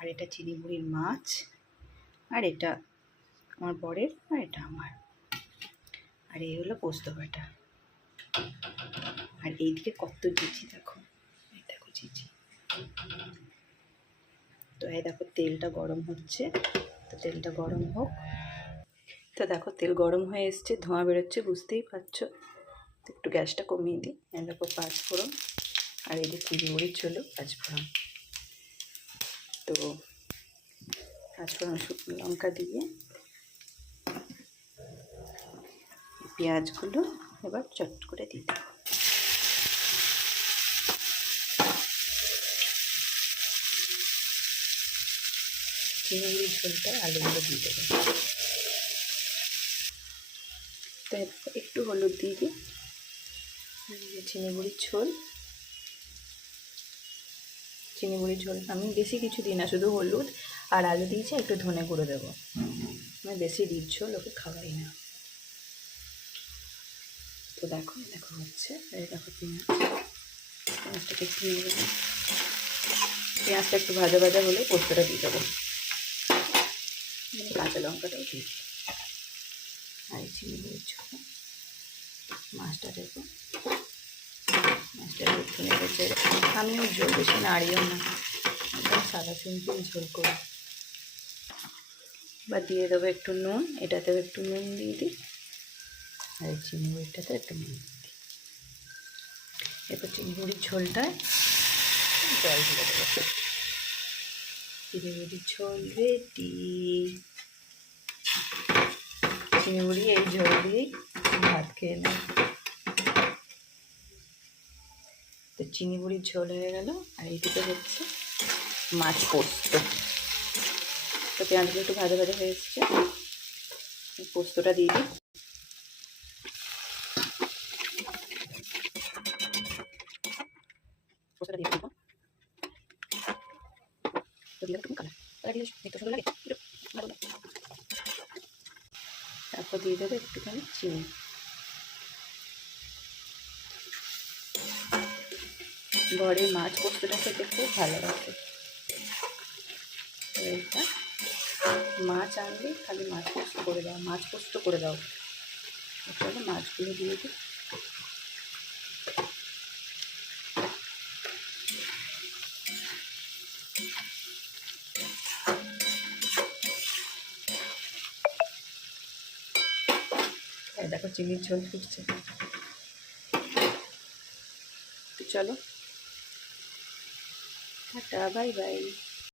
আর এটা চিনি মুড়ির মাছ, আর এটা আমার বরের, আর এটা আমার। আর এই হলো পোস্ত বাটা। আর এইদিকে কত জিজি দেখো, এই দেখো জিজি। তো এই দেখো তেলটা গরম হচ্ছে, তো তেলটা গরম হোক। তো দেখো তেল গরম হয়ে এসছে, ধোঁয়া বেরোচ্ছে, বুঝতেই পারছো। তো একটু গ্যাসটা কমিয়ে দিই। এই দেখো 5 ফোড়ন, আর এই যে চিনি মুড়ির ঝোলও 5 ফোড়ন। তো 5 ফোড়ন শুকনো লঙ্কা দিয়ে পেঁয়াজগুলো এবার চট করে দিয়ে দেবো। চিনি মুড়ির ঝোলটা আলুগুলো দিয়ে দেবো। তো একটু হলুদ দিয়ে দিই। চিনি মুড়ির ঝোল, চিনি মুড়ির ঝোল আমি বেশি কিছু দিই না, শুধু হলুদ আর আলু দিয়েছি, একটু ধনে গুঁড়ো দেবো। আমি বেশি রিচ ঝোল ওকে খাওয়াই না। তো দেখো দেখো হচ্ছে, এই দেখো পেঁয়াজটাকে একটু নিয়ে দেবো। পেঁয়াজটা একটু ভাজা ভাজা হলে পোস্তটা দিয়ে দেবো, কাঁচা লঙ্কাটাও দিয়ে দিই। আর চিনি মুড়ির ঝোল মাছটা দেবো। মাছটা একটু নেড়েছে, আমিও ঝোল বেশি নাড়িও না, একদম সাদা সিম্পল ঝোল করি। বা দিয়ে দেবো একটু নুন, এটাতেও একটু নুন দিয়ে দিই, আর চিনি মুড়িটাতে একটু নুন দিয়ে দিই। এরপর চিনি মুড়ির ঝোলটায় জল দিয়ে দেবো। চিনি মুড়ির ঝোল রেডি। চিনি মুড়ি এই ঝোল দিয়েই ভাত খেয়ে নেয়। তো চিনি মুড়ির ঝোল হয়ে গেল, আর এইদিকে হচ্ছে মাছ পোস্ত। তো পেঁয়াজগুলো একটু ভাজা ভাজা হয়ে এসছে, পোস্তটা দিয়ে দিই। পোস্তটা দিয়ে দেবো, তো দিলে একটু কালার দিলে দেখতে সুন্দর লাগে। তারপর দিয়ে দেবে একটুখানি চিনি। ঘরে মাছ পোস্তটা খেতে খুব ভালো লাগে। তো এইটা মাছ আনলে খালি মাছ পোস্ত করে দাও, মাছ পোস্ত করে দাও। চলো মাছগুলো দিয়ে দিই। দেখো চিনির ঝোল ফুটছে। চলো টাটা, বাই বাই।